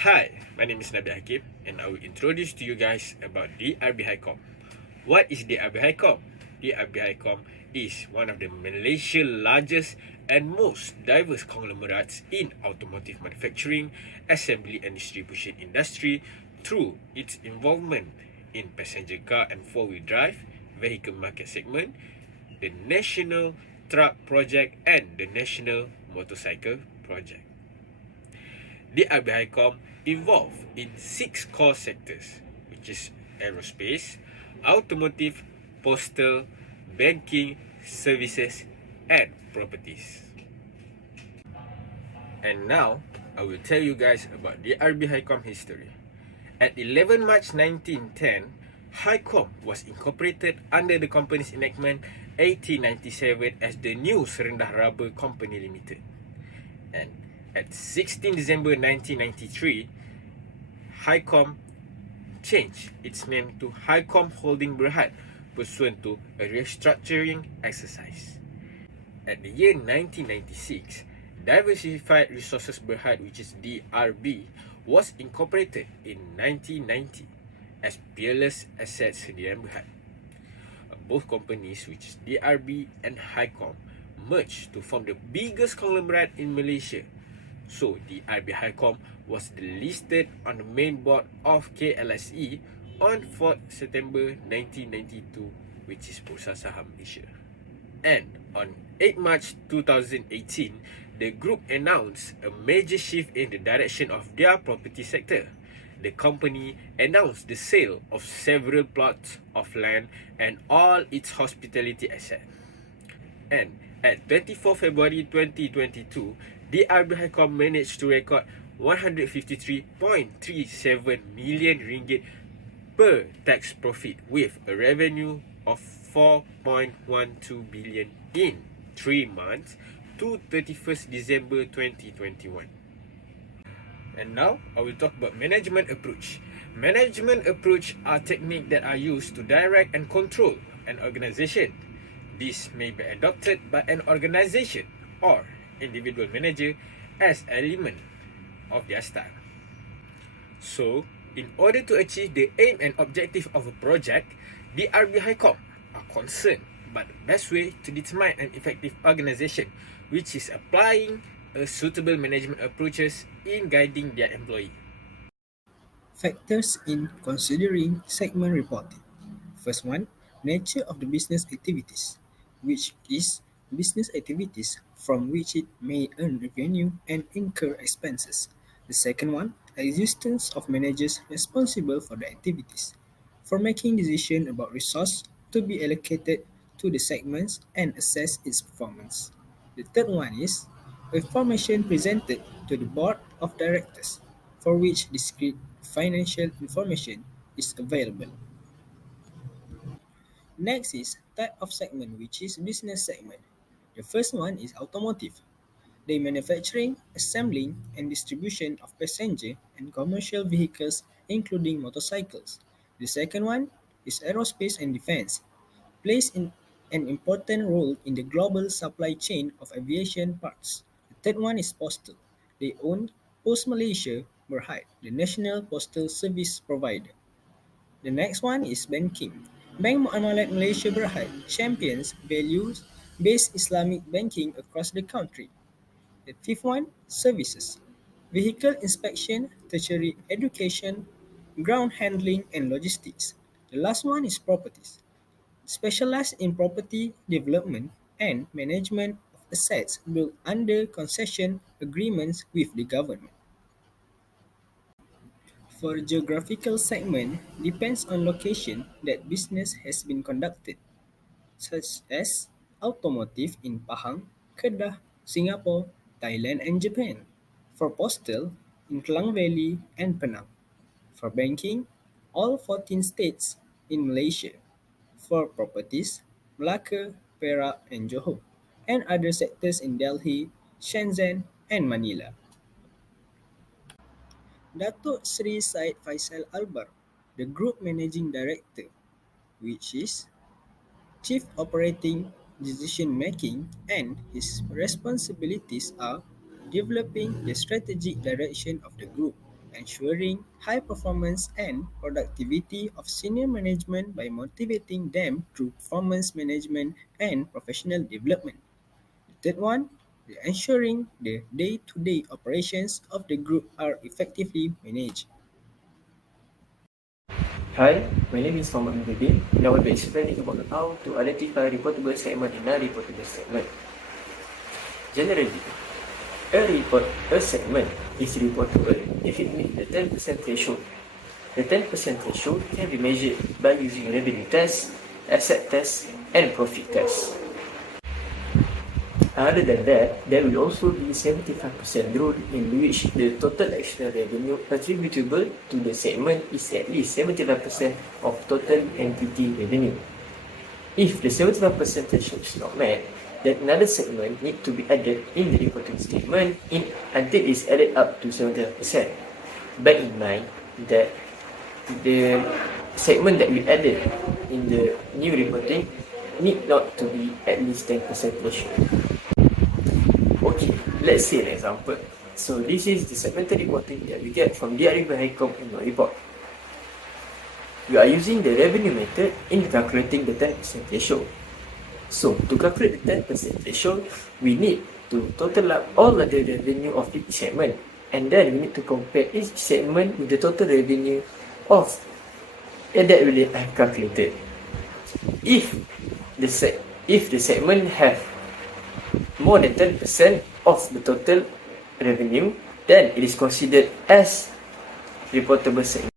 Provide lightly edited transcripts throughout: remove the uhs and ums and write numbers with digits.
Hi, my name is Nabi Hakim and I will introduce to you guys about DRB Hicom. What is DRB Hicom? DRB Hicom is one of the Malaysia's largest and most diverse conglomerates in automotive manufacturing, assembly and distribution industry through its involvement in passenger car and four-wheel drive vehicle market segment, the National Truck Project and the National Motorcycle Project. The Hicom involved in 6 core sectors, which is aerospace, automotive, postal, banking, services, and properties. And now, I will tell you guys about the Hicom history. At 11 March 1910, Hicom was incorporated under the company's enactment 1897 as the New Serendah Rubber Company Limited. And at 16 December 1993, Hicom changed its name to Hicom Holding Berhad pursuant to a restructuring exercise. At the year 1996, Diversified Resources Berhad, which is DRB, was incorporated in 1990 as Peerless Assets Sdn Berhad. Both companies, which is DRB and Hicom, merged to form the biggest conglomerate in Malaysia. So, DRB Hicom was listed on the main board of KLSE on 4th September 1992, which is Bursa Saham Malaysia. And on 8 March 2018, the group announced a major shift in the direction of their property sector. The company announced the sale of several plots of land and all its hospitality assets. And at 24 February 2022, DRB Hicom managed to record 153.37 million ringgit per tax profit with a revenue of 4.12 billion in 3 months to 31st December 2021. And now, I will talk about management approach. Management approach are techniques that are used to direct and control an organization. This may be adopted by an organization or individual manager as element of their style. So, in order to achieve the aim and objective of a project, the DRB Hicom are concerned about the best way to determine an effective organization, which is applying a suitable management approaches in guiding their employee. Factors in considering segment reporting. First one, nature of the business activities, which is business activities from which it may earn revenue and incur expenses. The second one, existence of managers responsible for the activities, for making decisions about resource to be allocated to the segments and assess its performance. The third one is information presented to the board of directors for which discrete financial information is available. Next is type of segment, which is business segment. The first one is automotive. The manufacturing, assembling, and distribution of passenger and commercial vehicles, including motorcycles. The second one is aerospace and defense, plays an important role in the global supply chain of aviation parts. The third one is postal. They own Post Malaysia Berhad, the national postal service provider. The next one is banking. Bank Muamalat Malaysia Berhad champions values-based Islamic banking across the country. The fifth one, services. Vehicle inspection, tertiary education, ground handling, and logistics. The last one is properties. Specialized in property development and management of assets built under concession agreements with the government. For geographical segment, depends on location that business has been conducted, such as automotive in Pahang, Kedah, Singapore, Thailand, and Japan. For postal, in Klang Valley and Penang. For banking, all 14 states in Malaysia. For properties, Melaka, Perak, and Johor, and other sectors in Delhi, Shenzhen, and Manila. Datuk Sri Syed Faisal Albar, the Group Managing Director, which is Chief Operating Decision Making, and his responsibilities are developing the strategic direction of the group, ensuring high performance and productivity of senior management by motivating them through performance management and professional development. The third one, ensuring the day-to-day operations of the group are effectively managed. Hi, my name is Muhammad Mubin, and I will be explaining about how to identify reportable segment and non-reportable segment. Generally, a segment is reportable if it meets the 10% threshold. The 10% threshold can be measured by using revenue test, asset test, and profit test. Other than that, there will also be 75% rule in which the total external revenue attributable to the segment is at least 75% of total entity revenue. If the 75% threshold is not met, then another segment need to be added in the reporting statement until it's added up to 75%. Bear in mind that the segment that we added in the new reporting need not to be at least 10% threshold. Okay, let's see an example. So this is the segmented reporting that we get from DRE by Hicom in our report. We are using the revenue method in calculating the 10% threshold. So to calculate the 10% threshold, we need to total up all of the revenue of each segment, and then we need to compare each segment with the total revenue of that we have calculated. If the segment have more than 10% of the total revenue, then it is considered as reportable segment.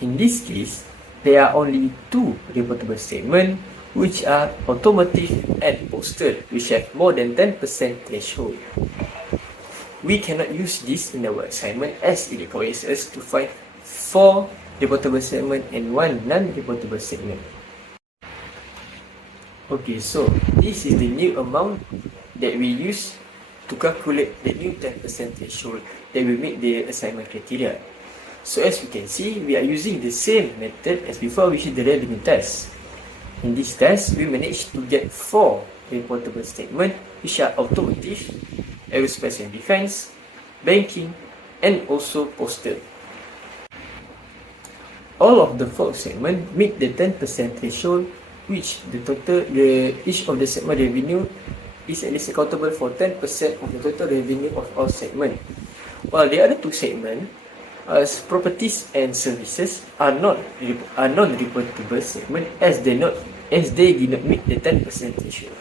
In this case, there are only two reportable segments, which are automotive and postal, which have more than 10% threshold. We cannot use this in our assignment as it requires us to find 4 reportable segments and 1 non-reportable segment. Okay, so this is the new amount that we use to calculate the new 10% threshold that will meet the assignment criteria. So as we can see, we are using the same method as before we did the revenue test. In this test, we managed to get 4 reportable segments, which are automotive, aerospace and defense, banking, and also postal. All of the 4 segments meet the 10% threshold, which each of the segment revenue is at least accountable for 10% of the total revenue of all segments. While the other 2 segments, as properties and services, are non-reportable segment as they did not meet the 10% threshold.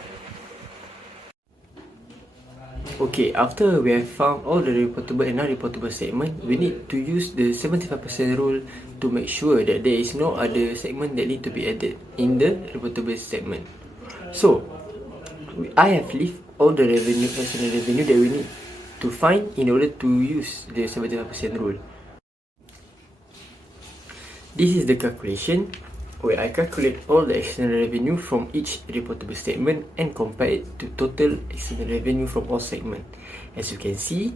Okay, after we have found all the reportable and non-reportable segment, we need to use the 75% rule to make sure that there is no other segment that need to be added in the reportable segment. So, I have left all the external revenue that we need to find in order to use the 75% rule. This is the calculation where I calculate all the external revenue from each reportable statement and compare it to total external revenue from all segments. As you can see,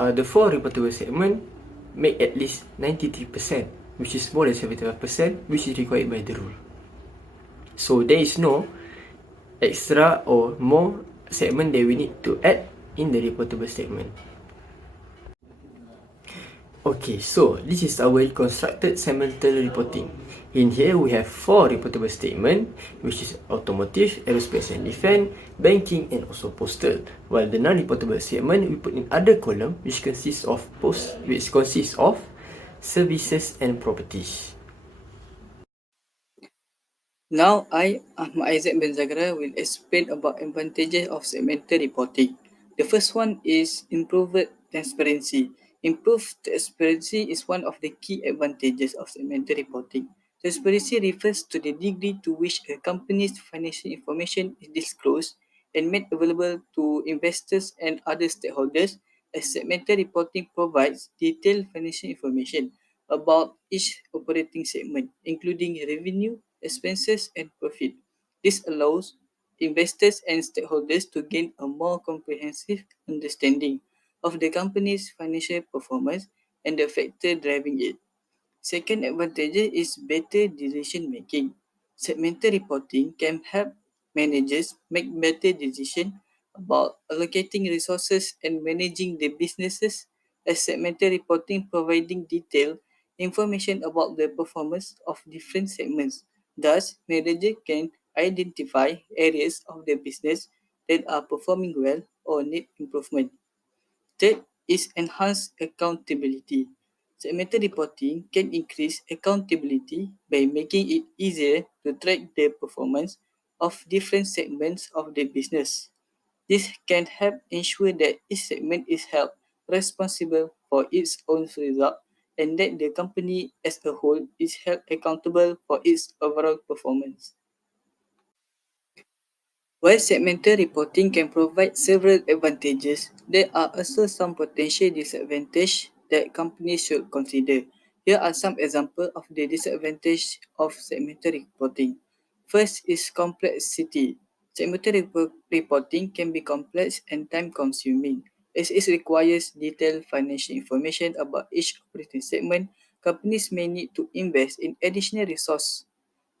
the 4 reportable segments make at least 93%, which is more than 75%, which is required by the rule. So there is no extra or more segment that we need to add in the reportable statement. Okay, so this is our constructed segmental reporting. In here, we have 4 reportable statements, which is automotive, aerospace and defense, banking, and also postal. While the non-reportable statement we put in other column, which consists of services and properties. Now Ahmad Aizat bin Zagara, will explain about advantages of segmental reporting. The first one is improved transparency. Improved transparency is one of the key advantages of segmental reporting. Transparency refers to the degree to which a company's financial information is disclosed and made available to investors and other stakeholders, as segmental reporting provides detailed financial information about each operating segment, including revenue, expenses, and profit. This allows investors and stakeholders to gain a more comprehensive understanding of the company's financial performance and the factor driving it. Second advantage is better decision making. Segmental reporting can help managers make better decisions about allocating resources and managing their businesses as segmented reporting providing detailed information about the performance of different segments. Thus, manager can identify areas of the business that are performing well or need improvement. Third is enhanced accountability. Segmented reporting can increase accountability by making it easier to track the performance of different segments of the business. This can help ensure that each segment is held responsible for its own result and that the company as a whole is held accountable for its overall performance. While segmental reporting can provide several advantages, there are also some potential disadvantages that companies should consider. Here are some examples of the disadvantages of segmental reporting. First is complexity. Segmental reporting can be complex and time consuming. As it requires detailed financial information about each operating segment, companies may need to invest in additional resources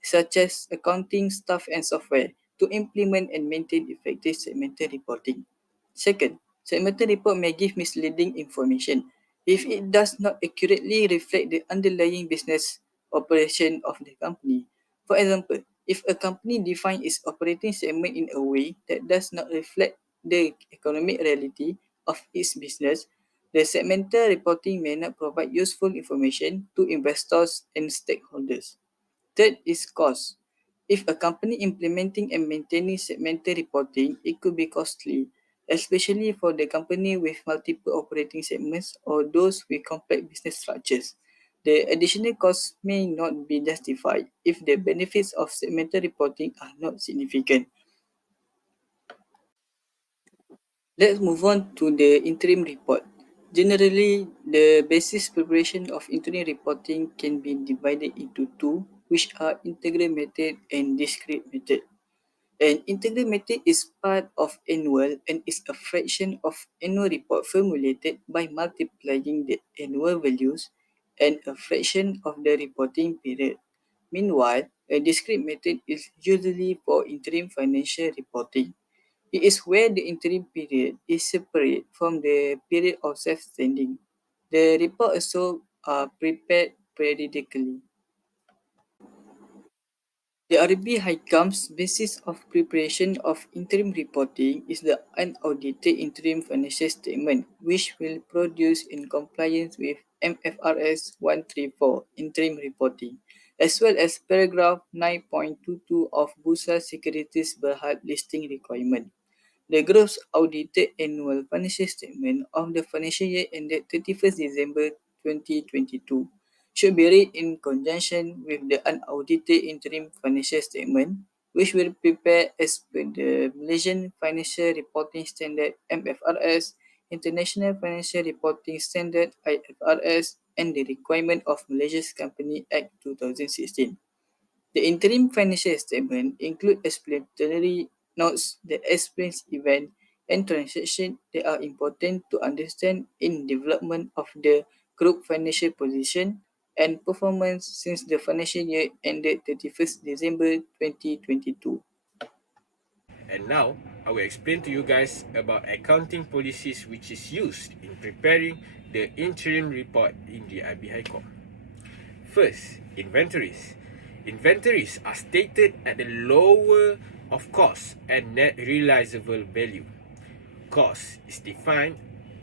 such as accounting, staff, and software to implement and maintain effective segmental reporting. Second, segmental report may give misleading information if it does not accurately reflect the underlying business operation of the company. For example, if a company defines its operating segment in a way that does not reflect the economic reality of its business, the segmental reporting may not provide useful information to investors and stakeholders. Third is cost. If a company implementing and maintaining segmental reporting, it could be costly, especially for the company with multiple operating segments or those with complex business structures. The additional costs may not be justified if the benefits of segmental reporting are not significant. Let's move on to the interim report. Generally, the basis preparation of interim reporting can be divided into two, which are integral method and discrete method. An integral method is part of annual and is a fraction of annual report formulated by multiplying the annual values and a fraction of the reporting period. Meanwhile, a discrete method is usually for interim financial reporting. It is where the interim period is separate from the period of self-standing. The report also are prepared periodically. The RB Hicom's basis of preparation of interim reporting is the unaudited interim financial statement, which will produce in compliance with MFRS 134 interim reporting, as well as paragraph 9.22 of Bursa Securities Berhad listing requirement. The group's audited annual financial statement of the financial year ended 31st December 2022 should be read in conjunction with the unaudited interim financial statement, which will prepare as per the Malaysian Financial Reporting Standard MFRS, International Financial Reporting Standard IFRS, and the requirement of Malaysia's Company Act 2016. The interim financial statement include explanatory notes that explains events and transactions that are important to understand in development of the group financial position and performance since the financial year ended 31st December 2022. And now, I will explain to you guys about accounting policies which is used in preparing the interim report in the IB Hicom. First, inventories. Inventories are stated at the lower of cost and net realizable value. Cost is defined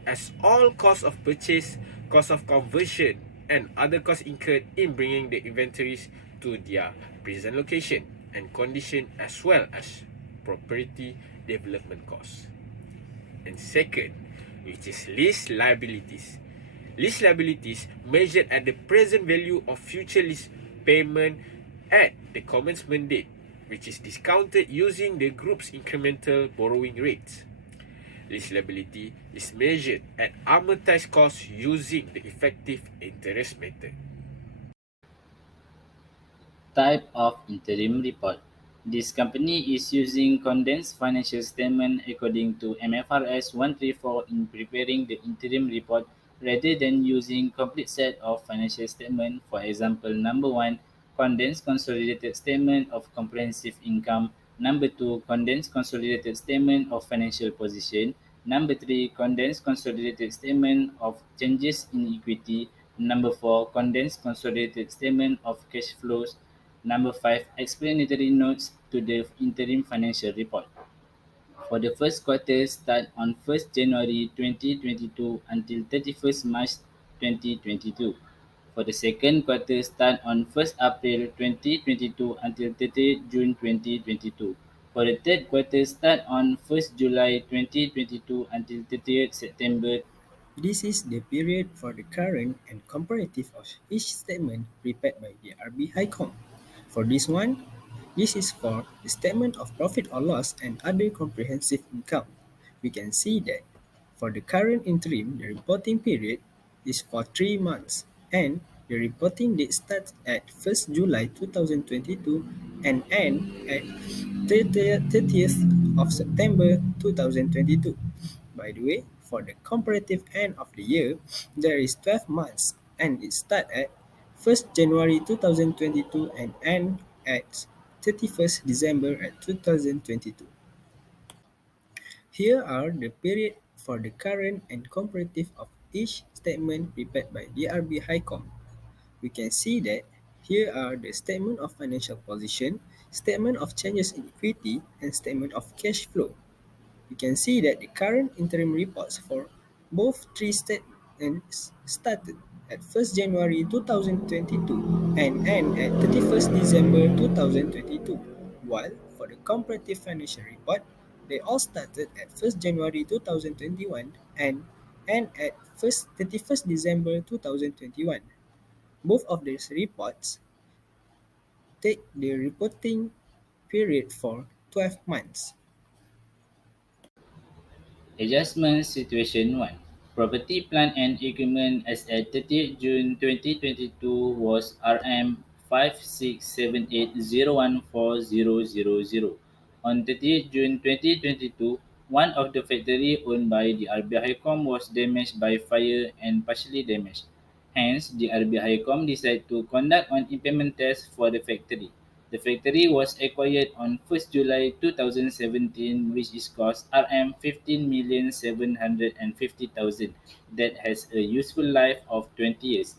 as all costs of purchase, cost of conversion, and other costs incurred in bringing the inventories to their present location and condition, as well as property development costs. And second, which is lease liabilities. Lease liabilities measured at the present value of future lease payment at the commencement date, which is discounted using the group's incremental borrowing rates. Lease liability is measured at amortized cost using the effective interest method. Type of interim report. This company is using condensed financial statement according to MFRS 134 in preparing the interim report rather than using complete set of financial statement. For example, number 1, condensed consolidated statement of comprehensive income. Number 2, condensed consolidated statement of financial position. Number 3, condensed consolidated statement of changes in equity. Number 4, condensed consolidated statement of cash flows. Number 5, explanatory notes to the interim financial report. For the first quarter, start on 1st January 2022 until 31st March 2022. For the second quarter, start on 1st April 2022 until 30th June 2022. For the third quarter, start on 1st July 2022 until 30th September. This is the period for the current and comparative of each statement prepared by the RB Hicom. For this one, this is for the statement of profit or loss and other comprehensive income. We can see that for the current interim, the reporting period is for 3 months and the reporting date starts at 1st July 2022 and end at 30th of September 2022. By the way, for the comparative end of the year, there is 12 months and it starts at 1st January 2022 and end at 31st December at 2022. Here are the period for the current and comparative of each statement prepared by DRB Hicom. We can see that here are the statement of financial position, statement of changes in equity, and statement of cash flow. You can see that the current interim reports for both three statements started at 1st January 2022 and end at 31st December 2022, while for the comparative financial report, they all started at 1st January 2021 and end at 31st December 2021. Both of these reports take the reporting period for 12 months. Adjustment Situation 1. Property, plant and equipment as at 30th June 2022 was RM567801400. On 30th June 2022, one of the factory owned by the RB Hicom was damaged by fire and partially damaged. Hence, the RB Hicom decided to conduct an impairment test for the factory. The factory was acquired on 1st July 2017, which is cost RM15,750,000 that has a useful life of 20 years.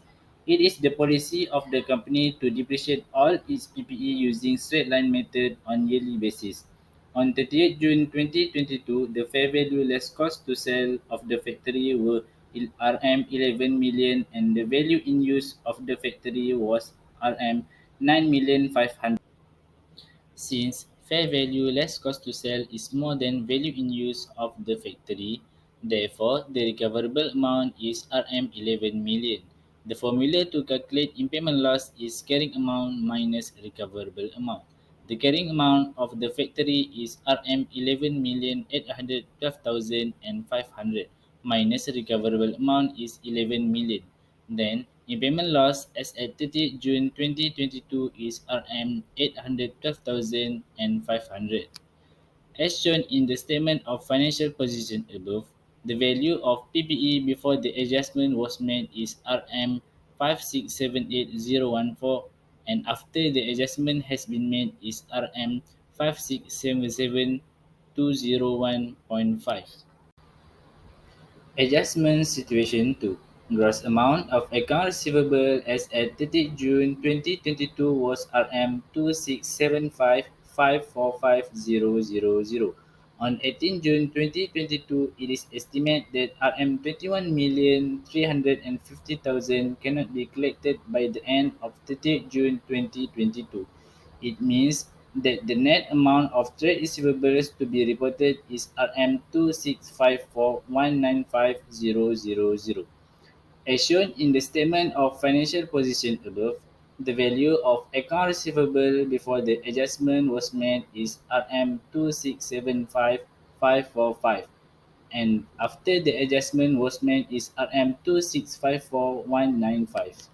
It is the policy of the company to depreciate all its PPE using straight line method on yearly basis. On 30th June 2022, the fair value less cost to sell of the factory were RM 11 million and the value in use of the factory was RM 9,500,000. Since fair value less cost to sell is more than value in use of the factory, therefore the recoverable amount is RM 11 million. The formula to calculate impairment loss is carrying amount minus recoverable amount. The carrying amount of the factory is RM 11,812,500 minus recoverable amount is 11 million. Then, impairment loss as at 30 June 2022 is RM 812,500. As shown in the statement of financial position above, the value of PPE before the adjustment was made is RM 5678014 and after the adjustment has been made is RM 5677201.5. Adjustment Situation 2. Gross amount of account receivable as at 30 June 2022 was RM 2675545,000. On 18 June 2022, it is estimated that RM 21,350,000 cannot be collected by the end of 30 June 2022. It means that the net amount of trade receivables to be reported is RM 2654195,000. As shown in the statement of financial position above, the value of account receivable before the adjustment was made is RM 2675545 and after the adjustment was made is RM 2654195.